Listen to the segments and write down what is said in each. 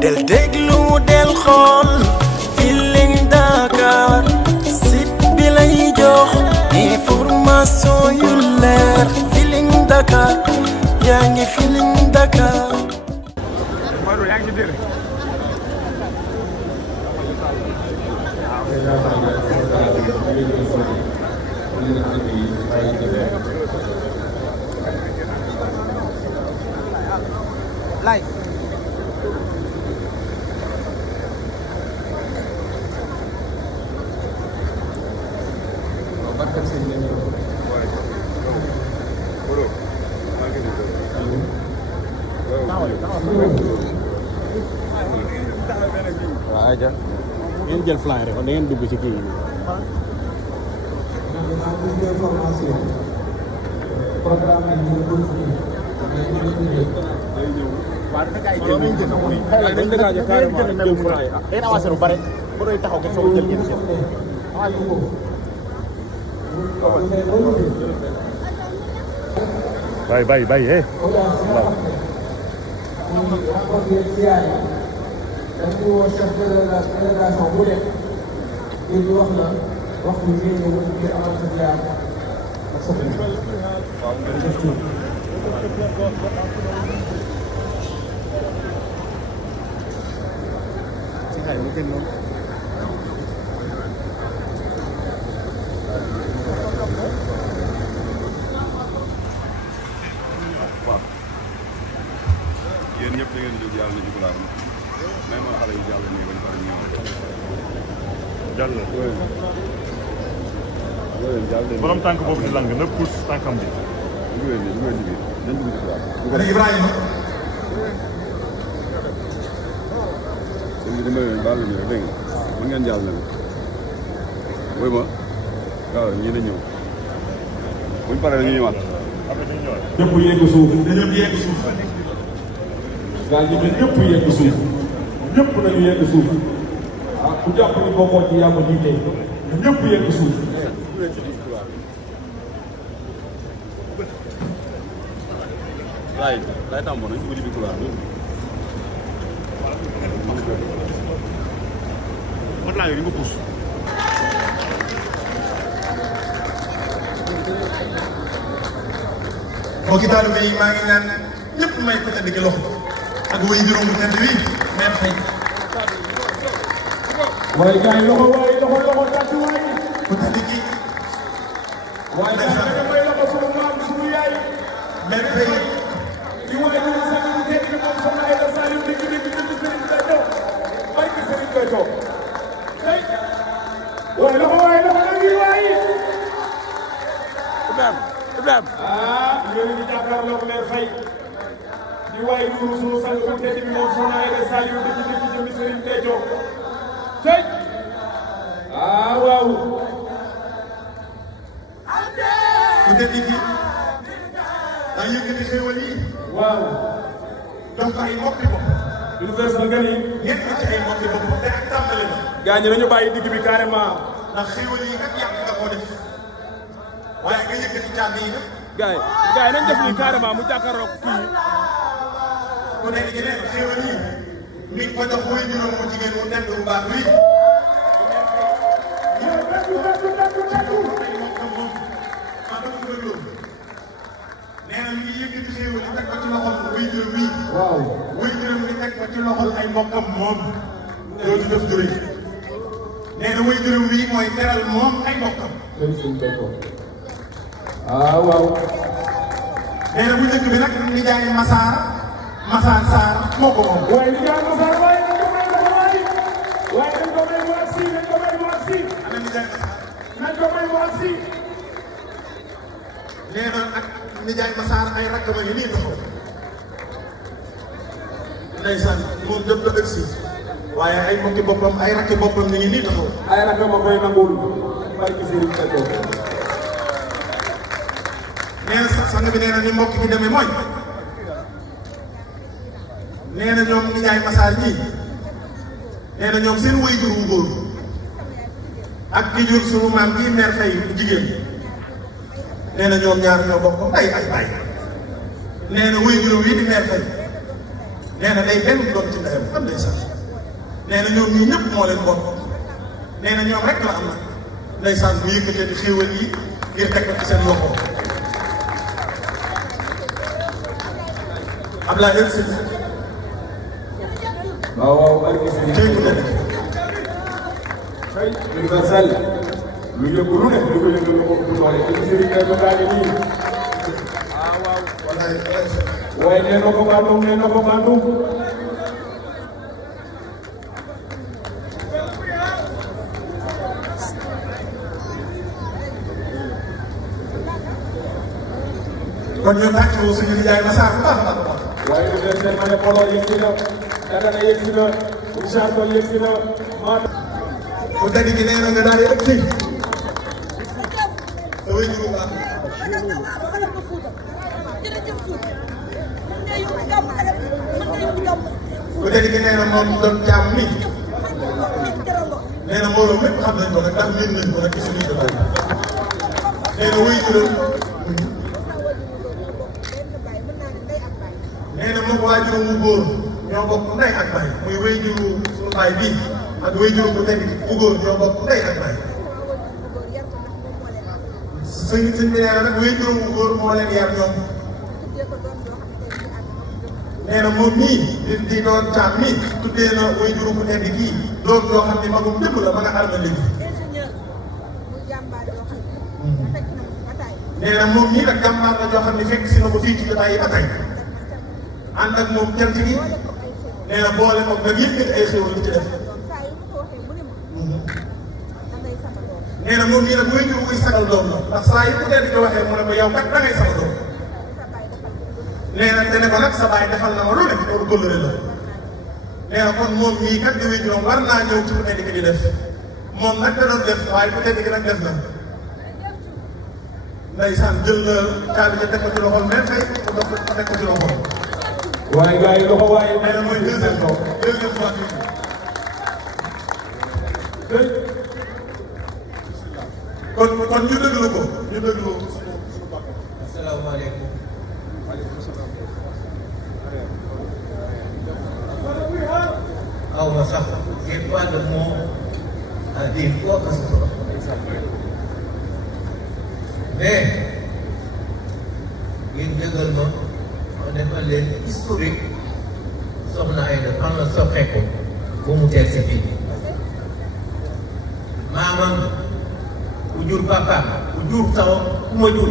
del déglu del xool Feeling Dakar site bi lay jox information yu leer Feeling Dakar yaa ngi Feeling Dakar. Live. waaw ayca ngeen jël fly rek kon da ngeen dugg ci kii yi. waaw dafay gars yi jël dañu dégagé carrément jël fly yi. day avancé lu bare ba doy taxaw kenn soog a jël ngeen jël. bàyyi eh. dañu woo chef de délégation bu nekk ngir ñu wax la waxtu bi ngeen ñëw ngir amal sa ziar ak sa bopp. waaw jërëjëf Thioune. si xay mu gën noonu. waaw yéen ñëpp da ngeen di jóg yàlla na jubalaat mais man xale yi jàll nii bañ pare ñëw. jàll na. borom tànk boobu di lang na pousse tànkam bi. du ngeen di biir nañ dugg ci waaw. Wala Ibrahima. sëñ bi dimbali leen baal ñu rek dégg nga mën ngeen jàll leen. wuy ma waaw ñii la ñëw buñ paree dañuy ñëwaat. ñëpp yegg suuf dañoo yegg suuf. gaa ñi ñëpp yegg suuf. ñëpp nañu yegg suuf. ah ku jàpp ni bokkoo ci yàlla jiite ñëpp yegg suuf. laay tàmboo nañ dugg ci biir couloir bi. mën naa yooyu nga pousse. mbokki taalibe yi maa ngi ñaan ñëpp may ko tedd gi loxo ak wuyu juróom bu tedd wi même fay. waaye gars yi loxo tàcc waay ku tedd gi. waaye gars yi da may loxo sunu maam sunu yaay. même fay. li waaye ñu ngi sant bu tedd gi moom soxna Aïda Saliou dëgg dëgg dëgg Serigne Béthio barke Serigne Béthio. tey waaye loxo la ñuy waay. yéen a ngi jàkkaarloog Mère Faye di waay nuuru sunu sang bu tedd bi moom soxna Aïda Saliou dëgg dëgg jëmmi Serigne Béthio tey waaw ku tedd ki daa yëkkati xéwal yi waaw jox ko ay mbokki bopp universal nga ni ñett ci ay mbokki bopp te ak tàmbale na gaa ñi nañu bàyyi digg bi carrément ndax xéwal yi kat yàq nga koo def waaye nga yëkkati càgg yi nag gars yi nañ def nii carrément mu jàkkaarloog kii. ku nekk ci ne xéwal yi mi ngi ko jox mooy juróom mu jigéen mu tedd bu baax wi. nee na mi ngi yëkkati xéwal yi teg ko ci loxol wuy juróom wi. waaw wuy juróom wi teg ko ci loxol ay mbokkam moom. loolu def juree. nee na wuy juróom wi mooy teral moom ay mbokkam. waaw. nee na bu njëkk bi nag ni jaay Massar Sarr moo ko moom. waaye ni jaay Massar waaye nañ ko may mu agsi. ana ni jaay Massar. nañ ko may mu agsi. nee na ak ni jaay Massar ay rakkam a ngi nii taxaw. ndeysaan moom jëm la agsi. waaye ay mbokki boppam ay rakki boppam ñu ngi nii taxaw. ay rakkam a koy nangul. barki Serigne Béthio. nee na sang bi nee na ni mbokk bi demee mooy nee na ñoom ni jaay Massar ñii nee na ñoom seen waajur wu góor ak ki jur sunu maam kii Mère Faye jigéen nee na ñoom ñaar ñoo bokk ay bay nee na waajur wi di Mère Faye nee na day benn doon ci ndeyam am day sax nee na ñoom ñii ñëpp moo leen bokk nee na ñoom rek la am nag ndeysaan bu yëkkatee di xéewal yi ngir teg ko ci seen loxo Abdoulaye El Sidi waaw waaw barke Serigne tey ku nekk universel lu yëngu lu ne lu ko yëngu lu ko ëpp doole te Serigne Kay ba daal nii waaye nee na ko Bandoum nee na ko Bandoum kon ñoo tàccoo suñu nijaay Massar bu baax a baax waaye universel ma ne Polo yegsi na Dagana yegsi na Richard Toll yegsi na bu tedd gi nee na nga daal di ëpp fii sa wéy juróom baax bu tedd gi nee na moom doon jaam mi nee na mbooloo mépp xam nañ ko nag ndax miin nañ ko nag ci suñuy jotaay nee na wéy juróom nee na moom waajuram mu góor ñoo bokk ndey ak baay muy wéy juru suñu baay bii ak wéy juru bu tedd bu góor ñoo bokk ndey ak baay sëñ bi nee na nag wéy juru bu góor moo leen yar ñoom nee na moom mii di doon caam mii tuddee na wéy juru bu tedd kii doon yoo xam ne magum dëpp la ma nga arma léegi nee na moom mii nag jàmbaar la joo xam ne fekk si na ko fii ci jotaay yi ba tey ànd ak moom cant gi nee na boole moom nag yëpp ay xéwal ci def nee na moom mii nag muy jur muy sagal doom la ndax saa yi ku tedd di waxee mu ne ko yow kat da ngay sagal doom nee na te ne ko nag sa baay defal na ma lu ne loolu kóllëre la nee na kon moom mii kat di wuy juróom war naa ñëw ci ku tedd gi di def moom nag da doon def waaye ku tedd gi nag def na ndeysaan jël na caabi ja teg ko ci loxol mais fay ko teg ko ci loxol waaye gars yi loxo waaye nee na mooy deuxième fois kon ñu déglu ko ñu déglu asalaamaaleykum. aw ma sax j'ai pas de mots à dire quoi que ce soit. mais ngeen dëggal ma defal leen historique soxna Aïda fan la soxee ko ba mu teel si fii maamam ku jur papa ku jur taw ku ma jur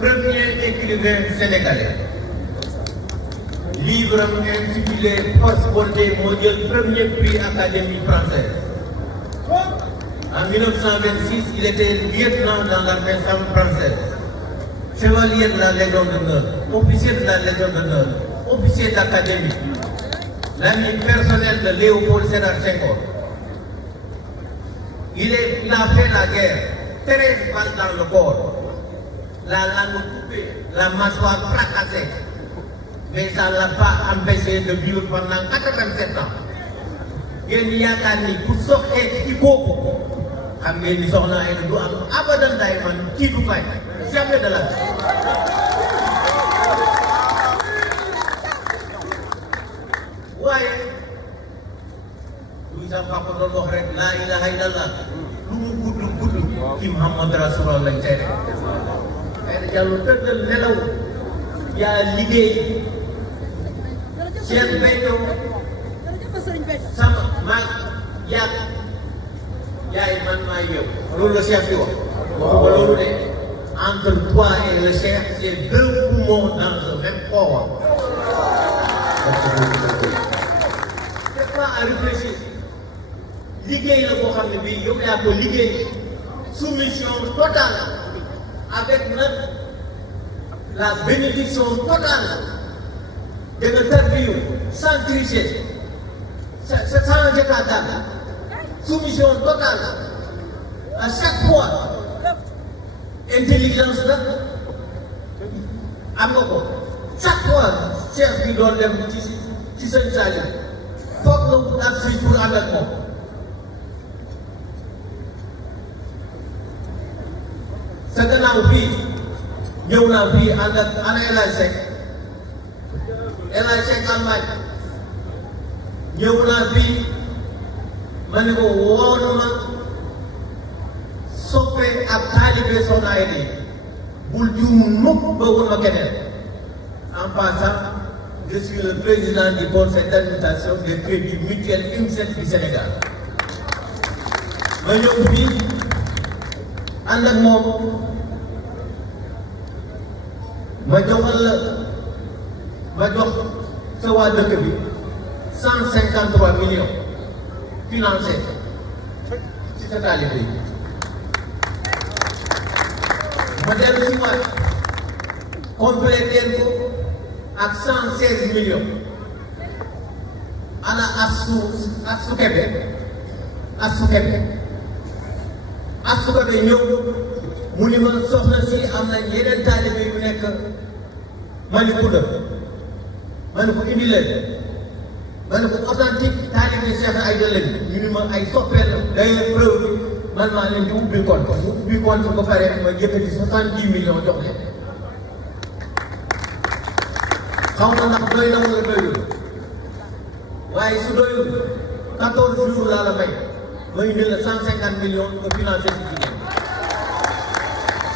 premier écrivain sénégalais livre am intitulé Post-Bonté moo jël premier prix académie française. En 1926, il était lieutenant dans l'armée française, chevalier de la Légion d'honneur, officier de la Légion d'honneur, officier d'académie, l'ami personnel de Léopold Sédar Senghor. Il a fait la guerre, 13 balles dans le corps, la langue coupée, la mâchoire fracassée, mais ça ne l'a pas empêché de vivre pendant 87 ans. Il y a pour sortir du kooku xam ngeen ni soxna Aïda du am abadan day man tiitukaay jamais de la vie. waaye luy sa papa doon wax rek laa ilaha illallah lu mu gudd ci Muhammad Rasulullah lañ tey rek. Aïda Diallo tëddal nelaw yaa liggéey Cheikh Béthio sama maag yàgg yaay man maa yow loolu la Cheikh bi wax waxuma loolu de entre toi et le Cheikh c'est deux poumons dans le même corps. C'est pas à réfléchir liggéey la boo xam ne bii yow yaa ko liggéey soumission totale avec nag la bénédiction totale de nga tarbiyu sans tricher sans état d'âme, soumission totale à chaque fois. Intelligence là am nga ko chaque fois chef bi doon dem ci sëñ Salim foog nga wut ak suite pour ànd ak moom. sa gannaaw fii ñëw naa fii ànd ak ana El Hadj Seck El Hadj Seck Allemagne ñëw naa fii ma ne ko woon ma soppe ak taalibe Soxna Aida bul juum mukk ba woon ma keneen. En passant, je suis le président du conseil d'administration des crédits mutuels UNICEF du Sénégal. ma ñëw fii ànd ak moom ma joxal la ma jox sa waa dëkk bi 153 millions financés ci sa taalibe yi ma dellu si waat complété ko ak 116 millions ana Astou Kébé ñëw mu ni ma soxna si am na yeneen taalibe yu nekk Malicounda ma ne ko indi leen ma ne ko authentique taalibe Cheikh Aida leen ñu ni ma ay soppeel day preuve man maa leen di ubbi compte bu ubbi compte ba pare ma yëkkati 70 millions jox leen xaw ma ndax doy na wala doyul waaye su doyul 14 jours laa la may ma indi la 150 millions nga financé ci jigéen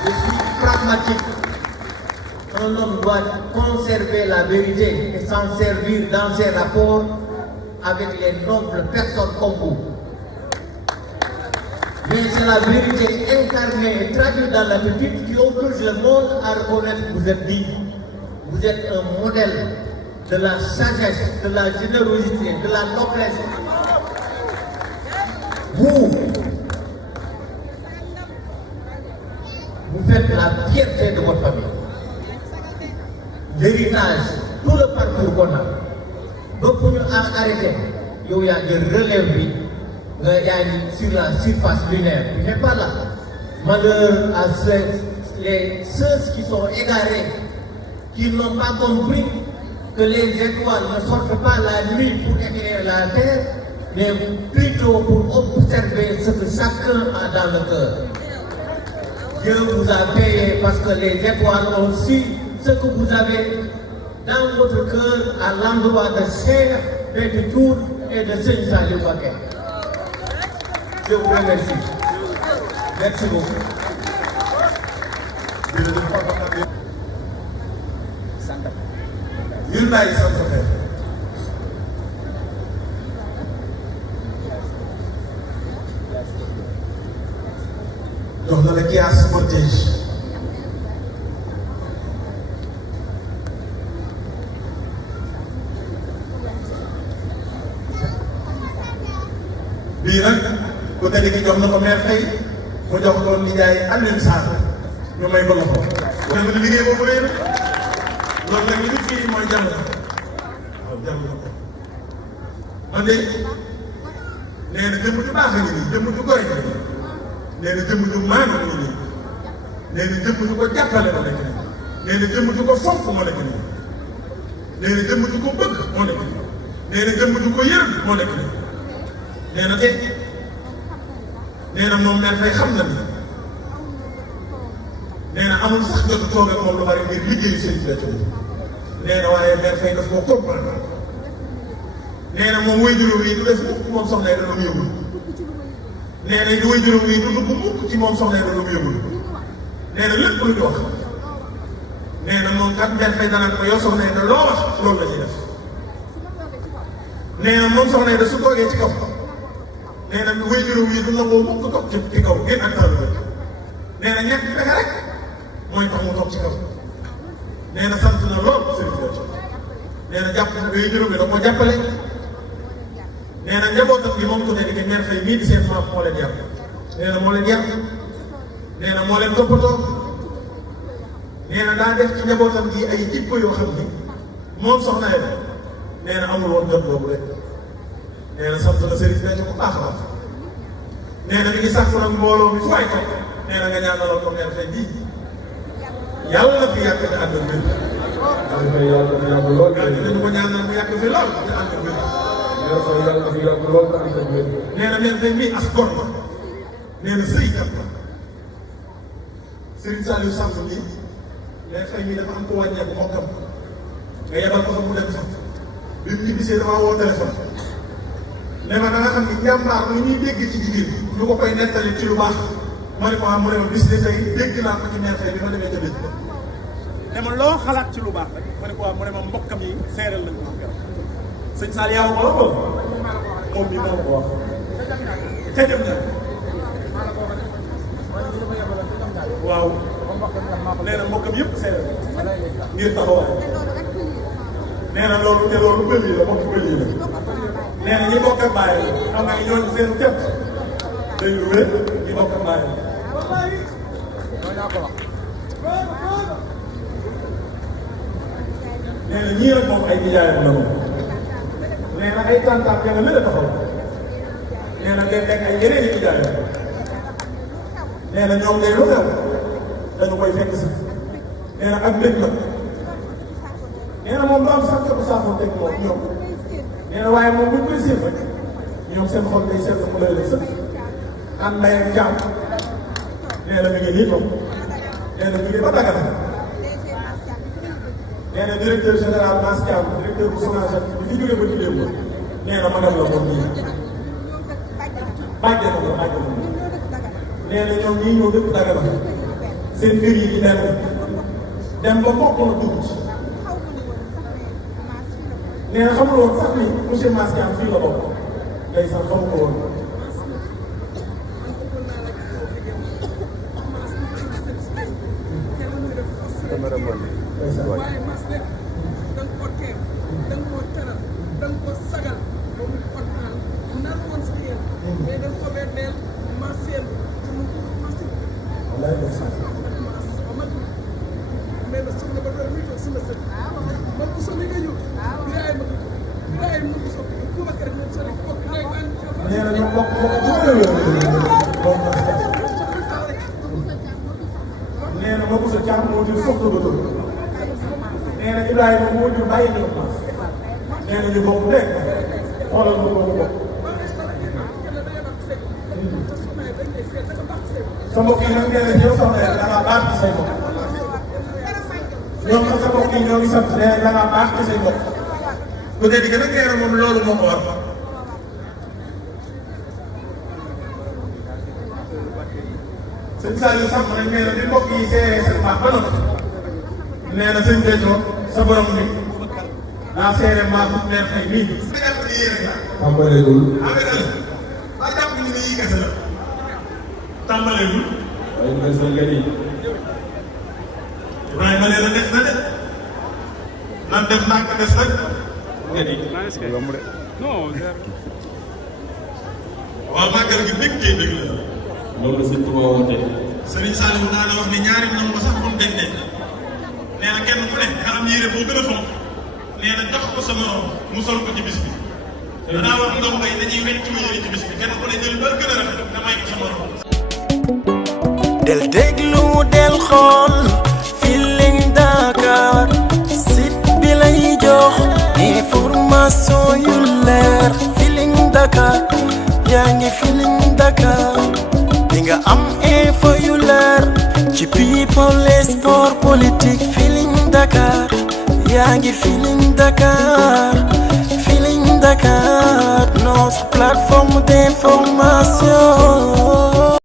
je suis pragmatique. Un homme doit conserver la vérité et s'en servir dans ses rapports avec les nobles personnes comme vous. Mais c'est la vérité incarnée et traduite dans l'attitude qui oblige le monde à reconnaître que vous êtes digne. Vous êtes un modèle de la sagesse, de la générosité, de la noblesse. Vous faites la fierté de votre famille. L'héritage, tout le parcours qu'on a. Donc pour nous arrêter, il y a des relèves, il y a sur la surface lunaire. Il n'est pas là. Malheur à ceux qui sont égarés, qui n'ont pas compris que les étoiles ne sortent pas la nuit pour éclairer la terre, mais plutôt pour observer ce que chacun a dans le cœur. Dieu vous a payé parce que les étoiles ont su ce que vous avez dans votre cœur à l'endroit de Cheikh Béthio Thioune et de Serigne Saliou Mbacké. Je vous remercie. Merci beaucoup. Yul Baye sant Faye. jox na la Kia Sportage. bii nag ku tedd gi jox na ko maire Faye mu jox ko liggéey Alioune Sarr ñu may ko loxo. mu ne ma liggéey boobu réer loolu nag li ñu fii mooy jàmm na waaw jàmm na ko man de nee na jëmm ju baax a ngi nii jëmm ju gore ngi nii nee na jëmm ju maanu ngi nii nee na jëmm ju ko jàppale moo nekk nii nee na jëmm ju ko fonk moo nekk nii nee na jëmm ju ko bëgg moo nekk nii nee na jëmm ju ko yërëm moo nekk nii nee na tey nee na moom mère Faye xam na ni nee na amul sax jot toog ak moom lu bari ngir liggéeyu seen Béthio nee na waaye mère Faye daf koo comprendre nee na moom way juróom yi du def mukk ci moom soxna yi dana mu yëgul nee na di way juróom yi du dugg mukk ci moom soxna yi dana mu yëgul nee na lépp lu ñu wax nee na moom kat mère Faye dana ko yow soxna yi da loo wax loolu la ñuy def nee na moom soxna yi da su toogee ci kaw nee na way juróom yi du nangoo mukk toog ci kaw ngeen ak taal bi nee na ñett pexe rek mooy tax mu toog ci kaw nee na sant na lool Serigne Béthio nee na jàpp na way juróom yi da koo jàppale nee na njabootam gi moom ko ne di mère Faye mii di seen maam moo leen yar nee na moo leen yar nee na moo leen toppatoo nee na daa def ci njabootam gi ay jikko yoo xam ni moom soxna yi nee na amul woon jot boobu rek nee na sant na Serigne Béthio bu baax a baax nee na mi ngi sàkk nag mbooloo mi fu ay ko nee na nga ñaanalal ko mère Faye bii yàlla na fi yàgg te ànd ak wér. dañu ko ñaanal mu yàgg fi lool te ànd ak wér. nee na mère Faye mii as gor la nee na sëykat la Serigne Saliou sant nii mère Faye mii dafa am ko wàññeeku mokkam nga yebal ko fa mu dem sax bi mu ñibbisee damaa woo téléphone ne ma da nga xam ni jàmbaar lu ñuy dégg ci jigéen ñu ko koy nettali ci lu baax ma ne ko mu ne ma bis de tey dégg naa ko ci mère Faye bi ma demee ca dëj ba. ne ma loo xalaat ci lu baax rek ma ne ko mu ne ma mbokkam yi seeral nañ ko keroog sëñ Sall yaa ko wax moom mii moo ko wax ca dem na waaw nee na mbokkam yëpp seeral ngir taxawaay nee na loolu te loolu bël yi la mbokk bël yi la nee na ñi bokk ak bàyyi xam nga ñooñu seen tëb day lu wér ñi bokk ak bàyyi nee na ñii nag moom ay nijaayam la moom nee na ay tàntaat nga ne la taxaw nee na léeg-léeg ay yeneen i nijaayam nee na ñoom day lu xew dañu koy fekk si nee na ak lépp la nee na moom du am sax képp saafara teg moom ñoom nee na waaye moom bu ñu koy séen rek ñoom seen xol day seetlu mu lay la sëkk ànd mbay ak jàmm nee na mi ngi nii toog nee na mi ngi ba Dagana nee na directeur général Mascam directeur bu Sonaged bi fi jógee ba ci démb nee na magam la moom nii bàjjee na ko bàjjee na ko nee na ñoom ñii ñëw dëkk Dagana seen mbir yi di dem ba bokk na dugg ci nee na xamul woon sax ni monsieur Mascam fii la bokk day sax xamu ko woon waaye mas nekk da nga ko teew da nga ko teral da nga ko sagal ba mu kontaan nar woon sax yéen mais da nga ko berdeel maseel te mu masel mais na soxna ba doon muy toog sama sët ba bu somi nga ñëw biraay ma biraay ma bu somi ku ma kër moom sori bokk nay ban nee na ñu bokk nee na ma bu sa càmm moo jur soxna ba doon nee na Ibrahima moo jur bàyyi ñoom maas nee na ñu bokk dégg xoolal ma bokk bokk sa mbokk yi nag nee na ñëw soxna yàlla da ngaa baax ci say mbokk ñoom nag sa mbokk yi ñoo ngi sant nee na da ngaa baax ci say mbokk bu dee di gën a nee na moom loolu moo ko war sëñ Saliou Samb nag nee na bi mbokk yi seeree seen baax ba noppi nee na sëñ Béthio sa borom bi daa seere mbaaxu mère Faye bii. tàmbaleegul. ba jàpp ñu ne yii kese la. tàmbaleegul. ay des na nga nii. Ibrahima nee na des na de. nan def ndànk des nag. nga nii. yomb de. waaw màggal gi bëgg kay bëgg la. loolu la sëñ Tuubaa woote. Serigne Saliou naa la wax ni ñaari nangu sax bu mu dendee nee na kenn ku ne nga am yére boo gën a fonk nee na jox ko sa morom mu sol ko ci bis bi. danaa wax ndox bay dañuy wecc ma yére ci bis bi kenn ku ne jël ba gën a rafet nga may ko sa morom. del déglu del xool Feeling Dakar site bi lay jox information yu leer Feeling Dakar yaa ngi Feeling Dakar di nga am info yu leer ci people et sport politique Feeling Dakar yaa ngi Feeling Dakar Feeling Dakar notre plateforme d'information